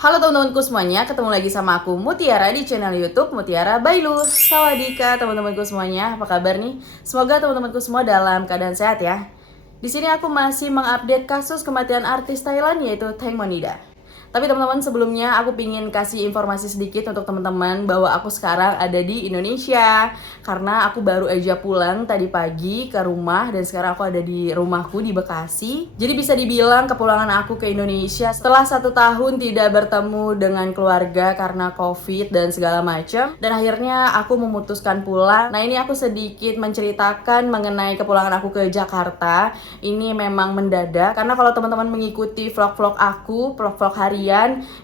Halo teman-temanku semuanya, ketemu lagi sama aku Mutiara di channel YouTube Mutiara Bailu. Sawadika teman-temanku semuanya, apa kabar nih? Semoga teman-temanku semua dalam keadaan sehat ya. Di sini aku masih mengupdate kasus kematian artis Thailand yaitu Teng Monida. Tapi teman-teman sebelumnya aku pingin kasih informasi sedikit untuk teman-teman bahwa aku sekarang ada di Indonesia. Karena aku baru aja pulang tadi pagi ke rumah dan sekarang aku ada di rumahku di Bekasi. Jadi bisa dibilang kepulangan aku ke Indonesia setelah 1 tahun tidak bertemu dengan keluarga karena COVID dan segala macam. Dan akhirnya aku memutuskan pulang. Nah ini aku sedikit menceritakan mengenai kepulangan aku ke Jakarta. Ini memang mendadak karena kalau teman-teman mengikuti vlog-vlog aku, vlog-vlog harian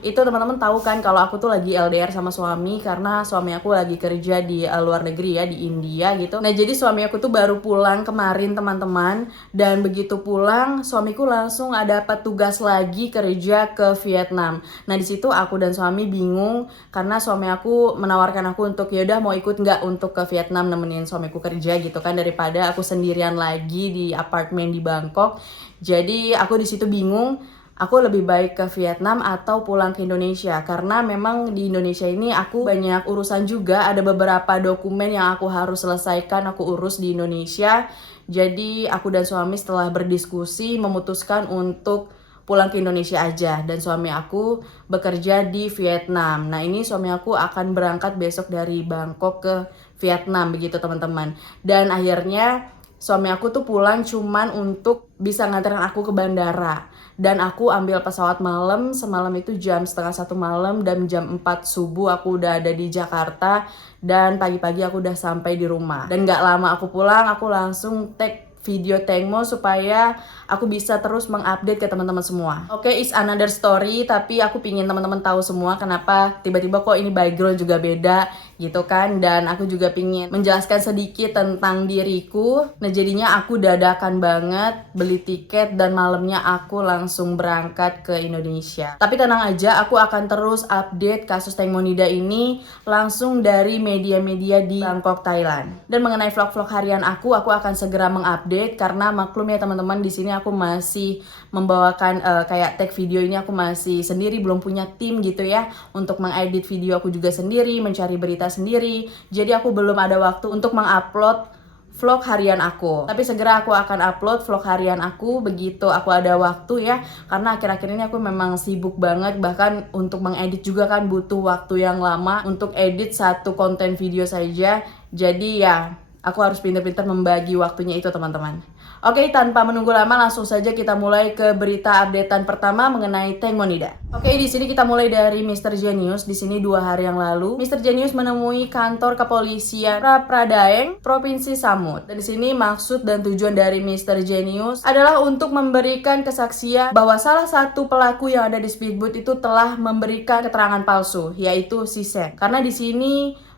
itu teman-teman tahu kan kalau aku tuh lagi LDR sama suami karena suami aku lagi kerja di luar negeri ya, di India gitu. Nah jadi suami aku tuh baru pulang kemarin teman-teman, dan begitu pulang suamiku langsung dapat tugas lagi kerja ke Vietnam. Nah di situ aku dan suami bingung karena suami aku menawarkan aku untuk yaudah mau ikut nggak untuk ke Vietnam nemenin suamiku kerja gitu kan, daripada aku sendirian lagi di apartemen di Bangkok. Jadi aku di situ bingung, aku lebih baik ke Vietnam atau pulang ke Indonesia. Karena memang di Indonesia ini aku banyak urusan juga, ada beberapa dokumen yang aku harus selesaikan, aku urus di Indonesia. Jadi aku dan suami setelah berdiskusi memutuskan untuk pulang ke Indonesia aja, dan suami aku bekerja di Vietnam. Nah ini suami aku akan berangkat besok dari Bangkok ke Vietnam begitu teman-teman. Dan akhirnya suami aku tuh pulang cuman untuk bisa nganterin aku ke bandara. Dan aku ambil pesawat malam, semalam itu jam setengah 1 malam, dan jam 4 subuh aku udah ada di Jakarta. Dan pagi-pagi aku udah sampai di rumah. Dan gak lama aku pulang, aku langsung tag video Tengmo supaya aku bisa terus mengupdate ke teman-teman semua. Oke, it's another story, tapi aku pingin teman-teman tahu semua kenapa tiba-tiba kok ini background juga beda gitu kan. Dan aku juga pingin menjelaskan sedikit tentang diriku. Nah jadinya aku dadakan banget beli tiket dan malamnya aku langsung berangkat ke Indonesia. Tapi tenang aja, aku akan terus update kasus Teng Monida ini langsung dari media-media di Bangkok, Thailand. Dan mengenai vlog-vlog harian aku akan segera mengupdate karena maklum ya teman-teman, di sini aku masih membawakan kayak tag video ini aku masih sendiri, belum punya tim gitu ya untuk mengedit video aku juga sendiri, mencari berita sendiri. Jadi aku belum ada waktu untuk mengupload vlog harian aku. Tapi segera aku akan upload vlog harian aku begitu aku ada waktu ya. Karena akhir-akhir ini aku memang sibuk banget, bahkan untuk mengedit juga kan butuh waktu yang lama untuk edit satu konten video saja. Jadi ya aku harus pintar-pintar membagi waktunya itu teman-teman. Oke, tanpa menunggu lama langsung saja kita mulai ke berita updatean pertama mengenai Teng Monida. Oke, di sini kita mulai dari Mr. Genius. Di sini 2 hari yang lalu, Mr. Genius menemui kantor kepolisian Pradaeng, Provinsi Samut. Dan di sini maksud dan tujuan dari Mr. Genius adalah untuk memberikan kesaksian bahwa salah satu pelaku yang ada di speedboat itu telah memberikan keterangan palsu, yaitu si Sen. Karena di sini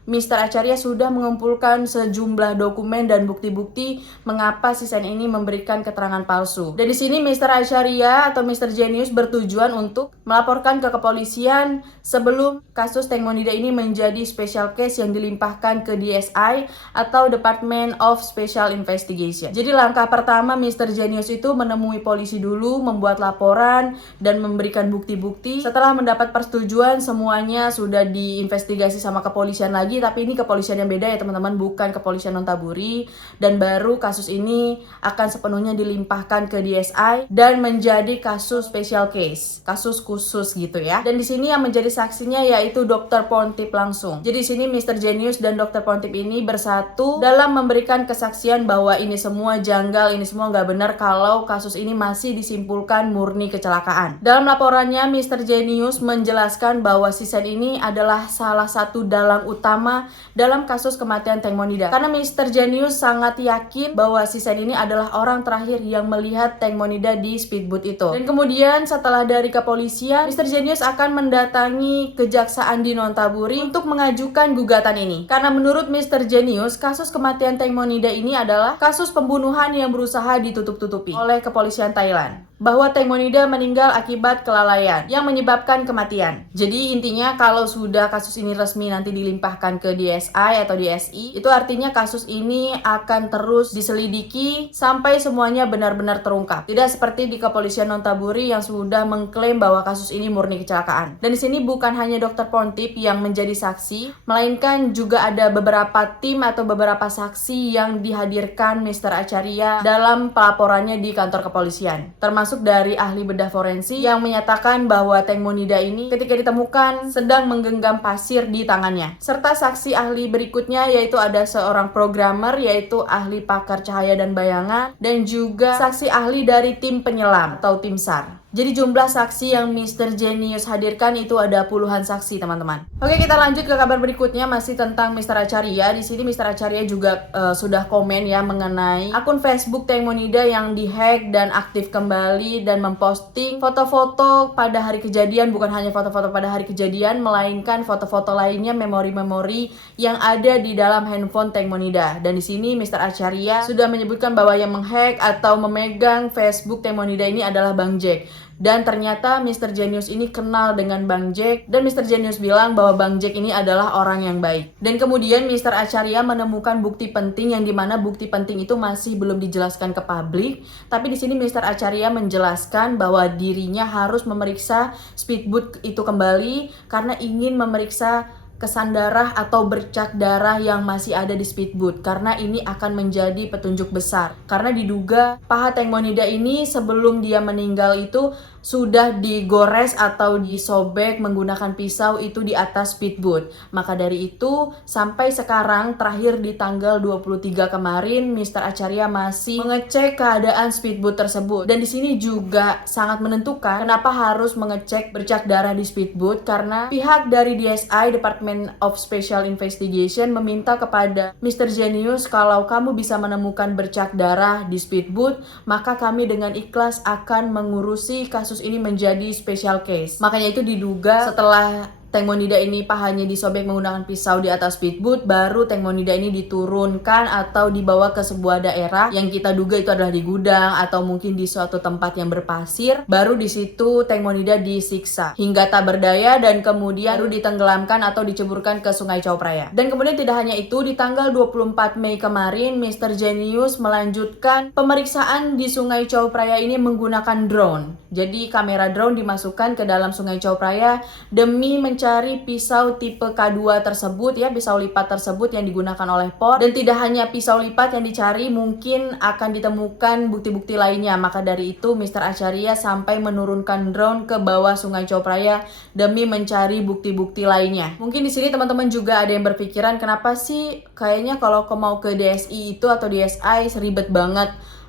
Mr. Acharya sudah mengumpulkan sejumlah dokumen dan bukti-bukti mengapa si Sen ini memberikan keterangan palsu. Dan di sini Mr. Acharya atau Mr. Genius bertujuan untuk melaporkan ke kepolisian sebelum kasus Teng Monida ini menjadi special case yang dilimpahkan ke DSI atau Department of Special Investigation. Jadi langkah pertama Mr. Genius itu menemui polisi dulu, membuat laporan dan memberikan bukti-bukti. Setelah mendapat persetujuan semuanya sudah diinvestigasi sama kepolisian lagi, tapi ini kepolisian yang beda ya teman-teman, bukan kepolisian Nontaburi, dan baru kasus ini akan sepenuhnya dilimpahkan ke DSI dan menjadi kasus special case, kasus khusus gitu ya. Dan di sini yang menjadi saksinya yaitu Dr. Pontip langsung. Jadi di sini Mr. Genius dan Dr. Pontip ini bersatu dalam memberikan kesaksian bahwa ini semua janggal, ini semua nggak benar kalau kasus ini masih disimpulkan murni kecelakaan. Dalam laporannya Mr. Genius menjelaskan bahwa si Sen ini adalah salah satu dalang utama dalam kasus kematian Teng Monida. Karena Mr. Genius sangat yakin bahwa si Sen ini adalah orang terakhir yang melihat Teng Monida di speedboat itu. Dan kemudian setelah dari kepolisian, Mr. Genius akan mendatangi kejaksaan di Nontaburi untuk mengajukan gugatan ini. Karena menurut Mr. Genius, kasus kematian Teng Monida ini adalah kasus pembunuhan yang berusaha ditutup-tutupi oleh kepolisian Thailand. bahwa Teng Monida meninggal akibat kelalaian yang menyebabkan kematian. Jadi intinya kalau sudah kasus ini resmi nanti dilimpahkan ke DSI atau DSI, itu artinya kasus ini akan terus diselidiki sampai semuanya benar-benar terungkap. Tidak seperti di kepolisian Nontaburi yang sudah mengklaim bahwa kasus ini murni kecelakaan. Dan di sini bukan hanya Dr. Pontip yang menjadi saksi, melainkan juga ada beberapa tim atau beberapa saksi yang dihadirkan Mr. Acharia dalam pelaporannya di kantor kepolisian. Termasuk dari ahli bedah forensik yang menyatakan bahwa Teng Monida ini ketika ditemukan sedang menggenggam pasir di tangannya. Serta saksi ahli berikutnya yaitu ada seorang programmer yaitu ahli pakar cahaya dan bayangan dan juga saksi ahli dari tim penyelam atau tim SAR. Jadi jumlah saksi yang Mr. Jenius hadirkan itu ada puluhan saksi, teman-teman. Oke, kita lanjut ke kabar berikutnya masih tentang Mr. Acharia. Di sini Mr. Acharia juga sudah komen ya mengenai akun Facebook Teng Monida yang dihack dan aktif kembali dan memposting foto-foto pada hari kejadian, bukan hanya foto-foto pada hari kejadian, melainkan foto-foto lainnya, memori-memori yang ada di dalam handphone Teng Monida. Dan di sini Mr. Acharia sudah menyebutkan bahwa yang menghack atau memegang Facebook Teng Monida ini adalah Bang Jack. Dan ternyata Mr. Jenius ini kenal dengan Bang Jack dan Mr. Jenius bilang bahwa Bang Jack ini adalah orang yang baik. Dan kemudian Mr. Acharia menemukan bukti penting yang dimana bukti penting itu masih belum dijelaskan ke publik. Tapi di sini Mr. Acharia menjelaskan bahwa dirinya harus memeriksa speedboat itu kembali karena ingin memeriksa kesan darah atau bercak darah yang masih ada di speedboat karena ini akan menjadi petunjuk besar karena diduga paha Teng Monida ini sebelum dia meninggal itu sudah digores atau disobek menggunakan pisau itu di atas speedboat. Maka dari itu sampai sekarang terakhir di tanggal 23 kemarin Mr. Acharia masih mengecek keadaan speedboat tersebut. Dan di sini juga sangat menentukan kenapa harus mengecek bercak darah di speedboat karena pihak dari DSI Department of Special Investigation meminta kepada Mr. Jenius kalau kamu bisa menemukan bercak darah di speedboat maka kami dengan ikhlas akan mengurusi kasus ini menjadi special case. Makanya itu diduga setelah Teng Monida ini pahanya disobek menggunakan pisau di atas speedboat, baru Teng Monida ini diturunkan atau dibawa ke sebuah daerah yang kita duga itu adalah di gudang atau mungkin di suatu tempat yang berpasir. Baru di situ Teng Monida disiksa hingga tak berdaya dan kemudian baru ditenggelamkan atau diceburkan ke Sungai Chao Phraya. Dan kemudian tidak hanya itu, di tanggal 24 Mei kemarin Mr. Jenius melanjutkan pemeriksaan di Sungai Chao Phraya ini menggunakan drone. Jadi kamera drone dimasukkan ke dalam Sungai Chao Phraya demi mencari pisau tipe K2 tersebut ya, pisau lipat tersebut yang digunakan oleh POR. Dan tidak hanya pisau lipat yang dicari, mungkin akan ditemukan bukti-bukti lainnya. Maka dari itu Mr. Acharia sampai menurunkan drone ke bawah Sungai Chao Phraya demi mencari bukti-bukti lainnya. Mungkin di sini teman-teman juga ada yang berpikiran kenapa sih kayaknya kalau mau ke DSI itu atau DSI seribet banget.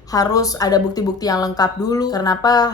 Harus ada bukti-bukti yang lengkap dulu. Kenapa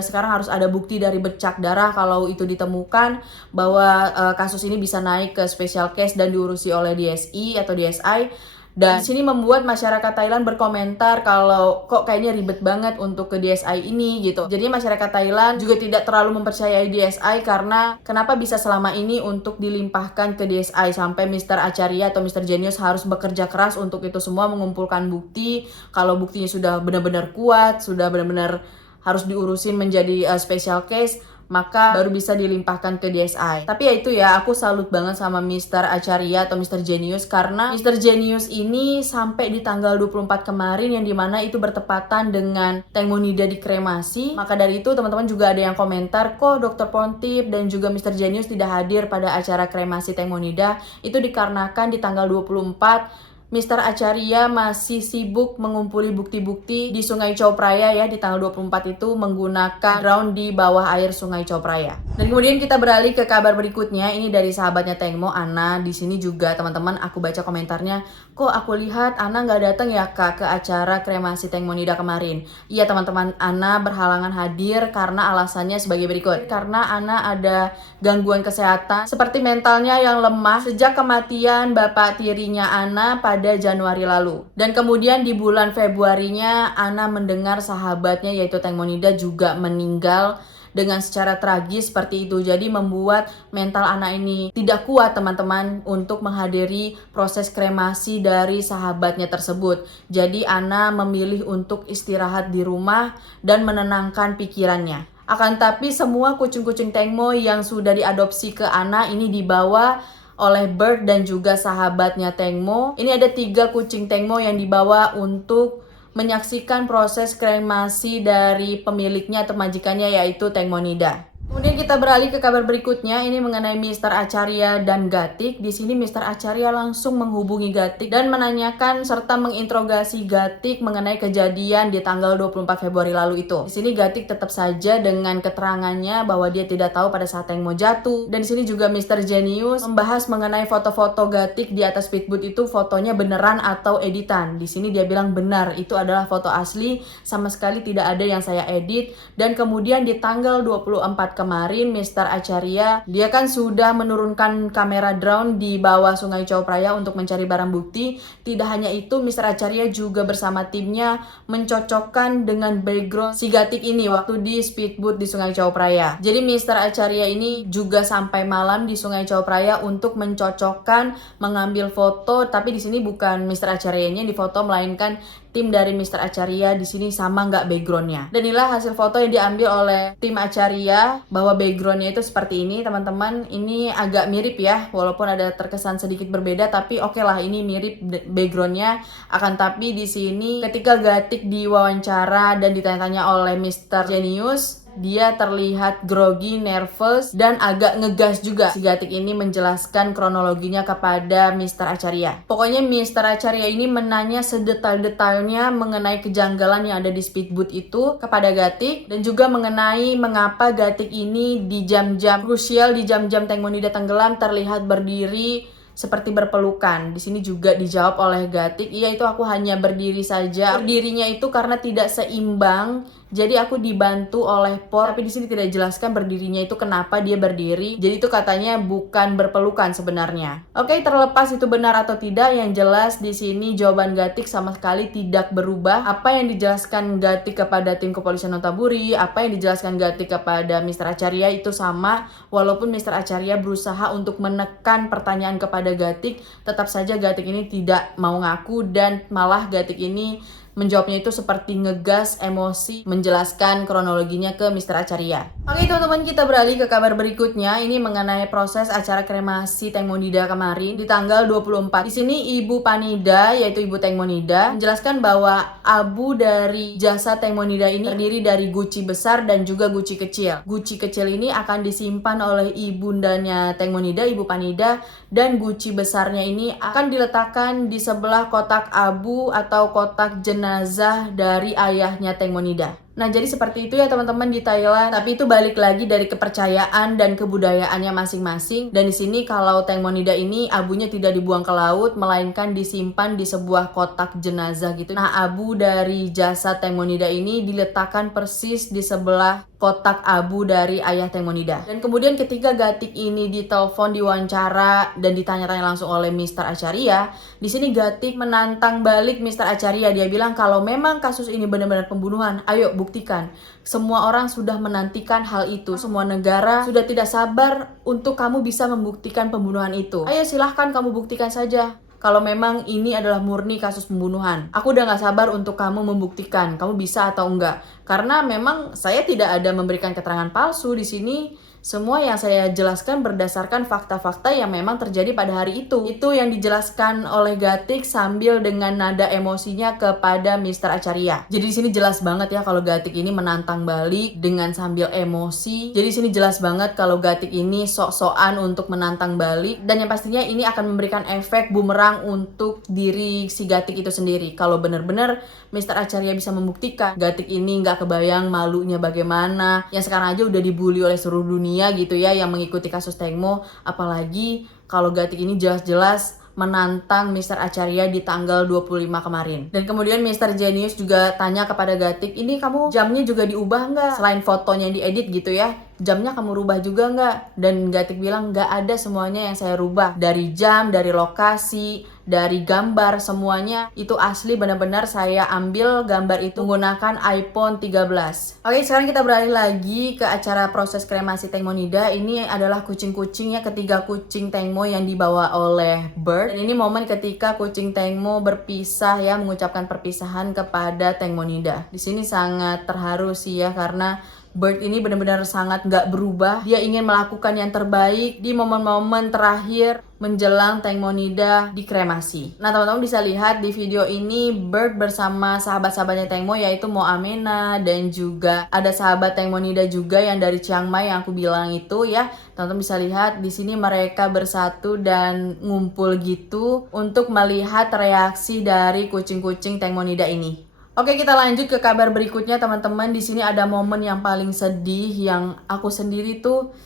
sekarang harus ada bukti dari bercak darah kalau itu ditemukan bahwa kasus ini bisa naik ke special case dan diurusi oleh DSI atau DSI. Dan di sini membuat masyarakat Thailand berkomentar kalau kok kayaknya ribet banget untuk ke DSI ini gitu. Jadi masyarakat Thailand juga tidak terlalu mempercayai DSI karena kenapa bisa selama ini untuk dilimpahkan ke DSI sampai Mr. Acharia atau Mr. Jenius harus bekerja keras untuk itu semua mengumpulkan bukti. Kalau buktinya sudah benar-benar kuat, sudah benar-benar harus diurusin menjadi special case, maka baru bisa dilimpahkan ke DSI. Tapi ya itu ya, aku salut banget sama Mr. Acharia atau Mr. Jenius karena Mr. Jenius ini sampai di tanggal 24 kemarin yang dimana itu bertepatan dengan Teng Monida dikremasi. Maka dari itu teman-teman juga ada yang komentar kok Dr. Pontip dan juga Mr. Jenius tidak hadir pada acara kremasi Teng Monida. Itu dikarenakan di tanggal 24 Mr. Acharia masih sibuk mengumpuli bukti-bukti di Sungai Chao Phraya ya, di tanggal 24 itu menggunakan drone di bawah air Sungai Chao Phraya. Dan kemudian kita beralih ke kabar berikutnya, ini dari sahabatnya Tengmo, Ana. Di sini juga teman-teman aku baca komentarnya, kok aku lihat Ana nggak datang ya Kak ke acara kremasi Teng Monida kemarin. Iya teman-teman, Ana berhalangan hadir karena alasannya sebagai berikut. Karena Ana ada gangguan kesehatan seperti mentalnya yang lemah sejak kematian bapak tirinya Ana pada Januari lalu. Dan kemudian di bulan Februarinya Ana mendengar sahabatnya yaitu Teng Monida juga meninggal dengan secara tragis seperti itu. Jadi membuat mental Ana ini tidak kuat teman-teman untuk menghadiri proses kremasi dari sahabatnya tersebut. Jadi Ana memilih untuk istirahat di rumah dan menenangkan pikirannya. Akan tapi semua kucing-kucing Tengmo yang sudah diadopsi ke Ana ini dibawa oleh Bird dan juga sahabatnya Tengmo. Ini ada 3 kucing Tengmo yang dibawa untuk menyaksikan proses kremasi dari pemiliknya atau majikannya, yaitu Tengmonida. Kemudian kita beralih ke kabar berikutnya, ini mengenai Mr. Acharya dan Gatik. Di sini Mr. Acharya langsung menghubungi Gatik dan menanyakan serta menginterogasi Gatik mengenai kejadian di tanggal 24 Februari lalu itu. Di sini Gatik tetap saja dengan keterangannya bahwa dia tidak tahu pada saat Tengmo jatuh. Dan di sini juga Mr. Genius membahas mengenai foto-foto Gatik di atas speedboat itu fotonya beneran atau editan. Di sini dia bilang benar, itu adalah foto asli, sama sekali tidak ada yang saya edit. Dan kemudian di tanggal 24 kemarin Mr. Acharya dia kan sudah menurunkan kamera drone di bawah Sungai Chao Phraya untuk mencari barang bukti. Tidak hanya itu, Mr. Acharya juga bersama timnya mencocokkan dengan background si Gatik ini waktu di speedboat di Sungai Chao Phraya. Jadi Mr. Acharya ini juga sampai malam di Sungai Chao Phraya untuk mencocokkan, mengambil foto, tapi di sini bukan Mr. Acharya-nya di foto melainkan tim dari Mr. Acharya. Di sini sama nggak backgroundnya. Dan inilah hasil foto yang diambil oleh tim Acharya, bahwa backgroundnya itu seperti ini teman-teman. Ini agak mirip ya, walaupun ada terkesan sedikit berbeda, tapi oke lah, ini mirip backgroundnya. Akan tapi di sini ketika Gatik diwawancara dan ditanya-tanya oleh Mr. Genius, dia terlihat grogi, nervous, dan agak ngegas juga. Si Gatik ini menjelaskan kronologinya kepada Mr. Acharya. Pokoknya Mr. Acharya ini menanya sedetail-detailnya mengenai kejanggalan yang ada di speedboat itu kepada Gatik, dan juga mengenai mengapa Gatik ini di jam-jam krusial, di jam-jam Tengmonida tenggelam terlihat berdiri seperti berpelukan. Di sini juga dijawab oleh Gatik, iya itu aku hanya berdiri saja. Berdirinya itu karena tidak seimbang, jadi aku dibantu oleh Por. Tapi di sini tidak dijelaskan berdirinya itu kenapa dia berdiri. Jadi itu katanya bukan berpelukan sebenarnya. Oke, terlepas itu benar atau tidak, yang jelas di sini jawaban Gatik sama sekali tidak berubah. Apa yang dijelaskan Gatik kepada tim kepolisian Notaburi, apa yang dijelaskan Gatik kepada Mr. Acharya itu sama. Walaupun Mr. Acharya berusaha untuk menekan pertanyaan kepada Gatik, tetap saja Gatik ini tidak mau ngaku, dan malah Gatik ini menjawabnya itu seperti ngegas, emosi, menjelaskan kronologinya ke Mr. Acharya. Oke teman-teman, kita beralih ke kabar berikutnya. Ini mengenai proses acara kremasi Tengmonida kemarin di tanggal 24. Di sini Ibu Panida, yaitu Ibu Tengmonida, menjelaskan bahwa abu dari jasad Tengmonida ini terdiri dari guci besar dan juga guci kecil. Guci kecil ini akan disimpan oleh ibundanya Tengmonida, Ibu Panida, dan guci besarnya ini akan diletakkan di sebelah kotak abu atau kotak jenazah dari ayahnya Tengmonida. Nah, jadi seperti itu ya teman-teman di Thailand. Tapi itu balik lagi dari kepercayaan dan kebudayaannya masing-masing. Dan di sini kalau Tengmonida ini abunya tidak dibuang ke laut, melainkan disimpan di sebuah kotak jenazah gitu. Nah, abu dari jasad Tengmonida ini diletakkan persis di sebelah kotak abu dari ayah Tengmonida. Dan kemudian ketika Gatik ini ditelepon, diwawancara, dan ditanya-tanya langsung oleh Mr. Acharya, di sini Gatik menantang balik Mr. Acharya. Dia bilang kalau memang kasus ini benar-benar pembunuhan, ayo buktikan. Semua orang sudah menantikan hal itu. Semua negara sudah tidak sabar untuk kamu bisa membuktikan pembunuhan itu. Ayo silahkan kamu buktikan saja. Kalau memang ini adalah murni kasus pembunuhan, aku udah gak sabar untuk kamu membuktikan, kamu bisa atau enggak. Karena memang saya tidak ada memberikan keterangan palsu di sini. Semua yang saya jelaskan berdasarkan fakta-fakta yang memang terjadi pada hari itu. Itu yang dijelaskan oleh Gatik sambil dengan nada emosinya kepada Mr. Acharya. Jadi di sini jelas banget ya kalau Gatik ini menantang balik dengan sambil emosi. Jadi di sini jelas banget kalau Gatik ini sok-sokan untuk menantang balik, dan yang pastinya ini akan memberikan efek bumerang untuk diri si Gatik itu sendiri. Kalau benar-benar Mr. Acharya bisa membuktikan, Gatik ini nggak kebayang malunya bagaimana. Yang sekarang aja udah dibully oleh seluruh dunia gitu ya yang mengikuti kasus Tengmo, apalagi kalau Gatik ini jelas-jelas menantang Mr. Acharya di tanggal 25 kemarin. Dan kemudian Mr. Genius juga tanya kepada Gatik, ini kamu jamnya juga diubah nggak? Selain fotonya yang diedit gitu ya, jamnya kamu rubah juga nggak? Dan Gatik bilang nggak ada, semuanya yang saya rubah. Dari jam, dari lokasi, dari gambar, semuanya itu asli, benar-benar saya ambil gambar itu menggunakan iPhone 13. Oke, sekarang kita beralih lagi ke acara proses kremasi Tengmonida. Ini adalah kucing-kucingnya, ketiga kucing Tengmo yang dibawa oleh Bird. Dan ini momen ketika kucing Tengmo berpisah ya, mengucapkan perpisahan kepada Tengmonida. Di sini sangat terharu sih ya, karena Bird ini benar-benar sangat nggak berubah. Dia ingin melakukan yang terbaik di momen-momen terakhir menjelang Tengmonida dikremasi. Nah, teman-teman bisa lihat di video ini Bird bersama sahabat-sahabatnya Tengmo, yaitu Mo Amena, dan juga ada sahabat Tengmonida juga yang dari Chiang Mai yang aku bilang itu ya. Teman-teman bisa lihat di sini mereka bersatu dan ngumpul gitu untuk melihat reaksi dari kucing-kucing Tengmonida ini. Oke, kita lanjut ke kabar berikutnya, teman-teman. Di sini ada momen yang paling sedih yang aku sendiri tuh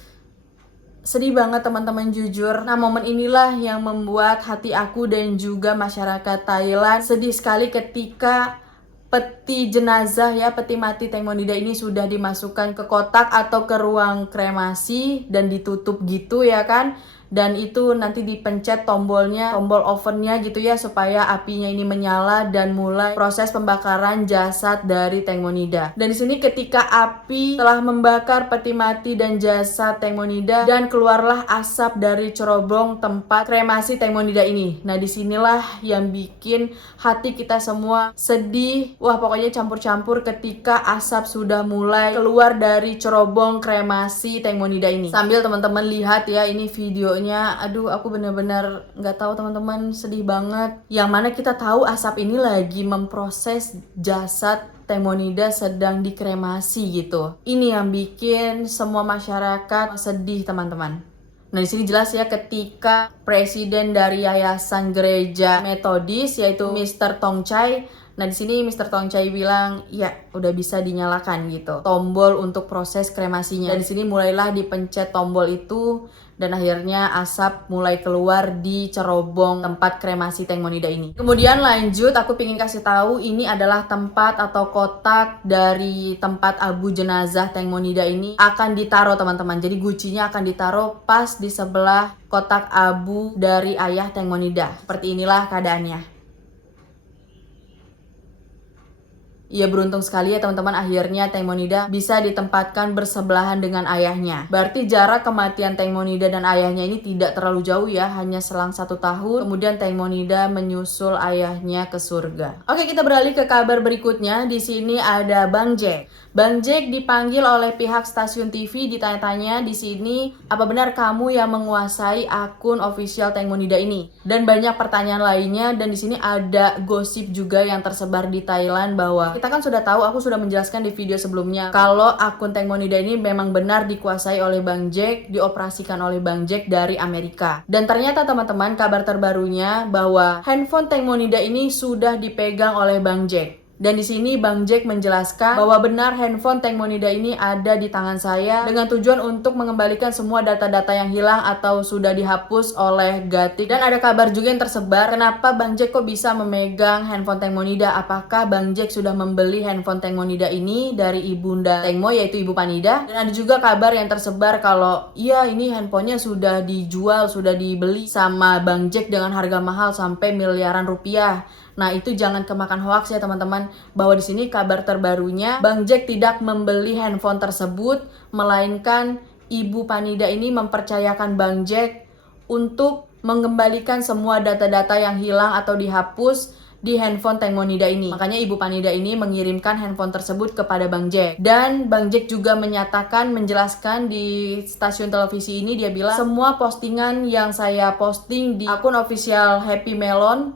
sedih banget, teman-teman, jujur. Nah, momen inilah yang membuat hati aku dan juga masyarakat Thailand sedih sekali ketika peti jenazah ya, peti mati Tengmonida ini sudah dimasukkan ke kotak atau ke ruang kremasi dan ditutup gitu ya kan. Dan itu nanti dipencet tombolnya, tombol ovennya gitu ya, supaya apinya ini menyala dan mulai proses pembakaran jasad dari Tengmonida. Dan di sini ketika api telah membakar peti mati dan jasad Tengmonida dan keluarlah asap dari cerobong tempat kremasi Tengmonida ini. Nah, disinilah yang bikin hati kita semua sedih. Wah, pokoknya campur-campur ketika asap sudah mulai keluar dari cerobong kremasi Tengmonida ini. Sambil teman-teman lihat ya, ini videonya. Aduh, aku bener-bener nggak tahu, teman-teman, sedih banget. Yang mana kita tahu asap ini lagi memproses jasad Tengmonida sedang dikremasi gitu. Ini yang bikin semua masyarakat sedih, teman-teman. Nah, di sini jelas ya ketika presiden dari Yayasan Gereja Metodis yaitu Mr. Tongchai. Nah, di sini Mr. Tongchai bilang, ya udah bisa dinyalakan gitu tombol untuk proses kremasinya. Dan di sini mulailah dipencet tombol itu dan akhirnya asap mulai keluar di cerobong tempat kremasi Tengmonida ini. Kemudian lanjut, aku pengen kasih tahu ini adalah tempat atau kotak dari tempat abu jenazah Tengmonida ini akan ditaruh, teman-teman. Jadi gucinya akan ditaruh pas di sebelah kotak abu dari ayah Tengmonida. Seperti inilah keadaannya. Ia beruntung sekali ya, teman-teman, akhirnya Tengmonida bisa ditempatkan bersebelahan dengan ayahnya. Berarti jarak kematian Tengmonida dan ayahnya ini tidak terlalu jauh ya, hanya selang 1 tahun. Kemudian Tengmonida menyusul ayahnya ke surga. Oke, kita beralih ke kabar berikutnya. Di sini ada Bang Jack. Bang Jack dipanggil oleh pihak stasiun TV, ditanya-tanya di sini, apa benar kamu yang menguasai akun official Tengmonida ini? Dan banyak pertanyaan lainnya, dan di sini ada gosip juga yang tersebar di Thailand bahwa kita kan sudah tahu, aku sudah menjelaskan di video sebelumnya kalau akun Tengmonida ini memang benar dikuasai oleh Bang Jack, dioperasikan oleh Bang Jack dari Amerika. Dan ternyata, teman-teman, kabar terbarunya bahwa handphone Tengmonida ini sudah dipegang oleh Bang Jack. Dan di sini Bang Jack menjelaskan bahwa benar handphone Tengmonida ini ada di tangan saya dengan tujuan untuk mengembalikan semua data-data yang hilang atau sudah dihapus oleh Gatik. Dan ada kabar juga yang tersebar, kenapa Bang Jack kok bisa memegang handphone Tengmonida? Apakah Bang Jack sudah membeli handphone Tengmonida ini dari ibunda Tengmo, yaitu Ibu Panida? Dan ada juga kabar yang tersebar kalau iya, ini handphonenya sudah dijual, sudah dibeli sama Bang Jack dengan harga mahal sampai miliaran rupiah. Nah, itu jangan kemakan hoax ya, teman-teman, bahwa di sini kabar terbarunya Bang Jack tidak membeli handphone tersebut, melainkan Ibu Panida ini mempercayakan Bang Jack untuk mengembalikan semua data-data yang hilang atau dihapus di handphone Tengmonida ini. Makanya Ibu Panida ini mengirimkan handphone tersebut kepada Bang Jack. Dan Bang Jack juga menyatakan, menjelaskan di stasiun televisi ini, dia bilang semua postingan yang saya posting di akun official Happy Melon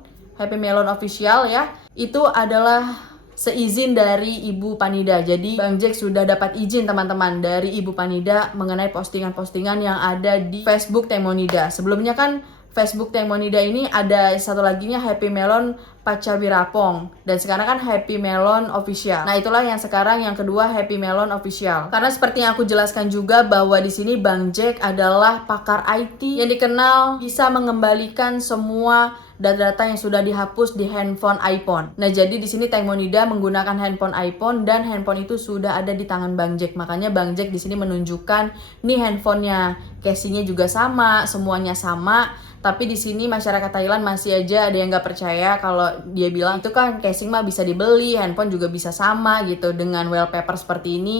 official ya, itu adalah seizin dari Ibu Panida. Jadi Bang Jack sudah dapat izin, teman-teman, dari Ibu Panida mengenai postingan-postingan yang ada di Facebook Tengmonida. Sebelumnya kan Facebook Tengmonida ini ada satu laginya Happy Melon Pacabirapong, dan sekarang kan Happy Melon Official. Nah, itulah yang sekarang yang kedua, Happy Melon Official. Karena seperti yang aku jelaskan juga bahwa di sini Bang Jack adalah pakar IT yang dikenal bisa mengembalikan semua data-data yang sudah dihapus di handphone iPhone. Nah, jadi di sini Teng Monida menggunakan handphone iPhone dan handphone itu sudah ada di tangan Bang Jack. Makanya Bang Jack di sini menunjukkan nih handphonenya, casingnya juga sama, semuanya sama. Tapi di sini masyarakat Thailand masih aja ada yang nggak percaya kalau dia bilang itu kan casing mah bisa dibeli, handphone juga bisa sama gitu dengan wallpaper seperti ini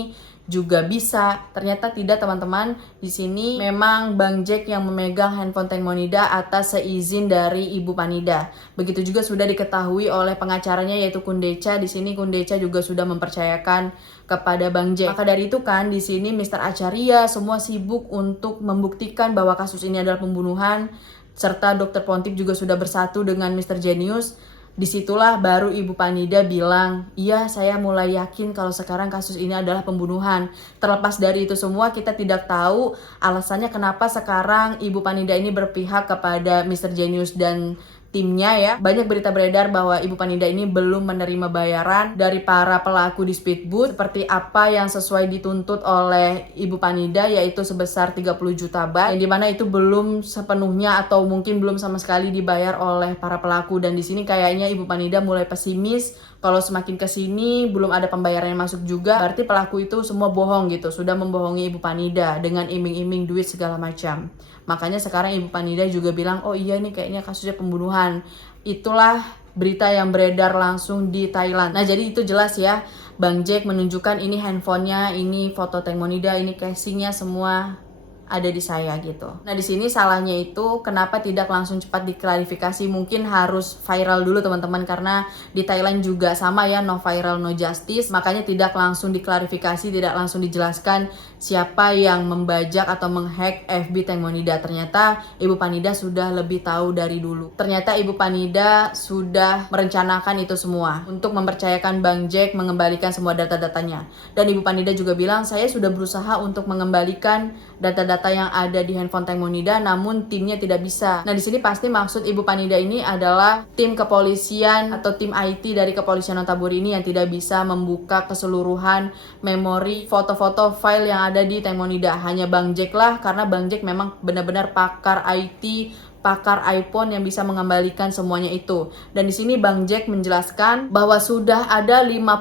juga bisa. Ternyata tidak, teman-teman. Di sini memang Bang Jack yang memegang handphone Teng Monida atas seizin dari Ibu Panida. Begitu juga sudah diketahui oleh pengacaranya yaitu Kundecha. Di sini Kundecha juga sudah mempercayakan kepada Bang Jack. Maka dari itu kan di sini Mr. Acharia semua sibuk untuk membuktikan bahwa kasus ini adalah pembunuhan, serta Dr. Pontip juga sudah bersatu dengan Mr. Genius. Disitulah baru Ibu Panida bilang, iya saya mulai yakin kalau sekarang kasus ini adalah pembunuhan. Terlepas dari itu semua, kita tidak tahu alasannya kenapa sekarang Ibu Panida ini berpihak kepada Mr. Genius dan timnya ya. Banyak berita beredar bahwa Ibu Panida ini belum menerima bayaran dari para pelaku di speedboat seperti apa yang sesuai dituntut oleh Ibu Panida, yaitu sebesar 30 juta baht, yang dimana itu belum sepenuhnya atau mungkin belum sama sekali dibayar oleh para pelaku. Dan di sini kayaknya Ibu Panida mulai pesimis kalau semakin kesini belum ada pembayaran yang masuk juga, berarti pelaku itu semua bohong gitu, sudah membohongi Ibu Panida dengan iming-iming duit segala macam. Makanya sekarang Ibu Panida juga bilang, oh iya ini kayaknya kasusnya pembunuhan. Itulah berita yang beredar langsung di Thailand. Nah, jadi itu jelas ya, Bang Jack menunjukkan ini handphonenya, ini foto Teng Monida, ini casingnya semua ada di saya gitu. Nah, di sini salahnya itu kenapa tidak langsung cepat diklarifikasi? Mungkin harus viral dulu teman-teman, karena di Thailand juga sama ya, no viral no justice. Makanya tidak langsung diklarifikasi, tidak langsung dijelaskan siapa yang membajak atau menghack FB Teng Monida. Ternyata Ibu Panida sudah lebih tahu dari dulu. Ternyata Ibu Panida sudah merencanakan itu semua untuk mempercayakan Bang Jack mengembalikan semua data-datanya. Dan Ibu Panida juga bilang, saya sudah berusaha untuk mengembalikan data-data yang ada di handphone Teng Monida, namun timnya tidak bisa. Nah, di sini pasti maksud Ibu Panida ini adalah tim kepolisian atau tim IT dari kepolisian Nonthaburi ini yang tidak bisa membuka keseluruhan memori foto-foto file yang ada di Teng Monida. Hanya Bang Jack lah, karena Bang Jack memang benar-benar pakar IT, pakar iPhone yang bisa mengembalikan semuanya itu. Dan di sini Bang Jack menjelaskan bahwa sudah ada 50.000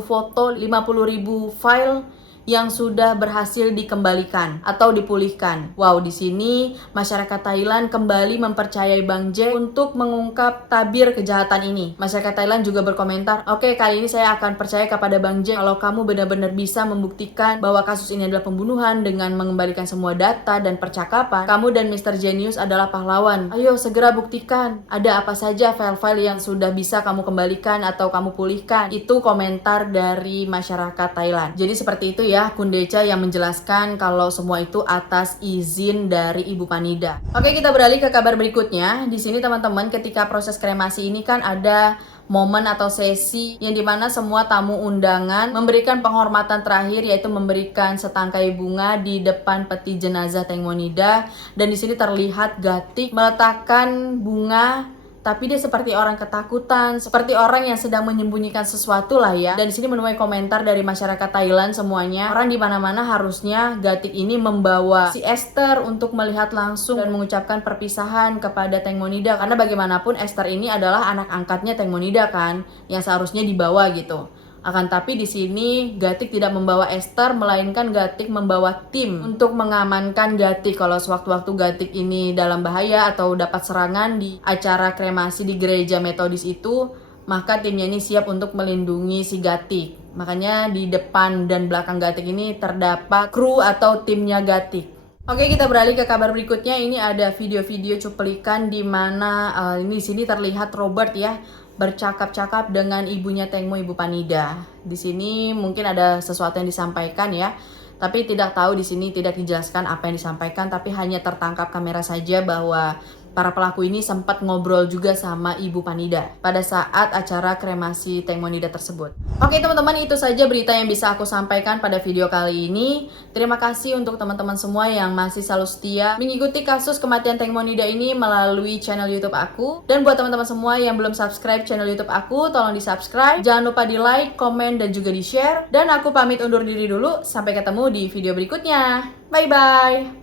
foto, 50.000 file yang sudah berhasil dikembalikan atau dipulihkan. Wow, di sini masyarakat Thailand kembali mempercayai Bang Jack untuk mengungkap tabir kejahatan ini. Masyarakat Thailand juga berkomentar, oke, kali ini saya akan percaya kepada Bang Jack kalau kamu benar-benar bisa membuktikan bahwa kasus ini adalah pembunuhan dengan mengembalikan semua data dan percakapan. Kamu dan Mr. Genius adalah pahlawan. Ayo segera buktikan ada apa saja file-file yang sudah bisa kamu kembalikan atau kamu pulihkan. Itu komentar dari masyarakat Thailand. Jadi seperti itu ya, Kundecha yang menjelaskan kalau semua itu atas izin dari Ibu Panida. Oke, kita beralih ke kabar berikutnya. Di sini teman-teman, ketika proses kremasi ini kan ada momen atau sesi yang dimana semua tamu undangan memberikan penghormatan terakhir, yaitu memberikan setangkai bunga di depan peti jenazah Teng Monida. Dan di sini terlihat Gatik meletakkan bunga, tapi dia seperti orang ketakutan, seperti orang yang sedang menyembunyikan sesuatu lah ya. Dan di sini menuai komentar dari masyarakat Thailand semuanya. Orang di mana-mana harusnya Gatik ini membawa si Esther untuk melihat langsung dan mengucapkan perpisahan kepada Teng Monida, karena bagaimanapun Esther ini adalah anak angkatnya Teng Monida kan, yang seharusnya dibawa gitu. Akan tapi di sini Gatik tidak membawa Esther, melainkan Gatik membawa tim untuk mengamankan Gatik kalau sewaktu-waktu Gatik ini dalam bahaya atau dapat serangan di acara kremasi di gereja Metodis itu, maka timnya ini siap untuk melindungi si Gatik. Makanya di depan dan belakang Gatik ini terdapat kru atau timnya Gatik. Oke, kita beralih ke kabar berikutnya. Ini ada video-video cuplikan di mana ini di sini terlihat Robert ya bercakap-cakap dengan ibunya Teng Mo, Ibu Panida. Di sini mungkin ada sesuatu yang disampaikan ya, tapi tidak tahu, di sini tidak dijelaskan apa yang disampaikan, tapi hanya tertangkap kamera saja bahwa para pelaku ini sempat ngobrol juga sama Ibu Panida pada saat acara kremasi Teng Monida tersebut. Oke teman-teman, itu saja berita yang bisa aku sampaikan pada video kali ini. Terima kasih untuk teman-teman semua yang masih selalu setia mengikuti kasus kematian Teng Monida ini melalui channel YouTube aku. Dan buat teman-teman semua yang belum subscribe channel YouTube aku, tolong di subscribe. Jangan lupa di like, komen, dan juga di share. Dan aku pamit undur diri dulu. Sampai ketemu di video berikutnya. Bye-bye.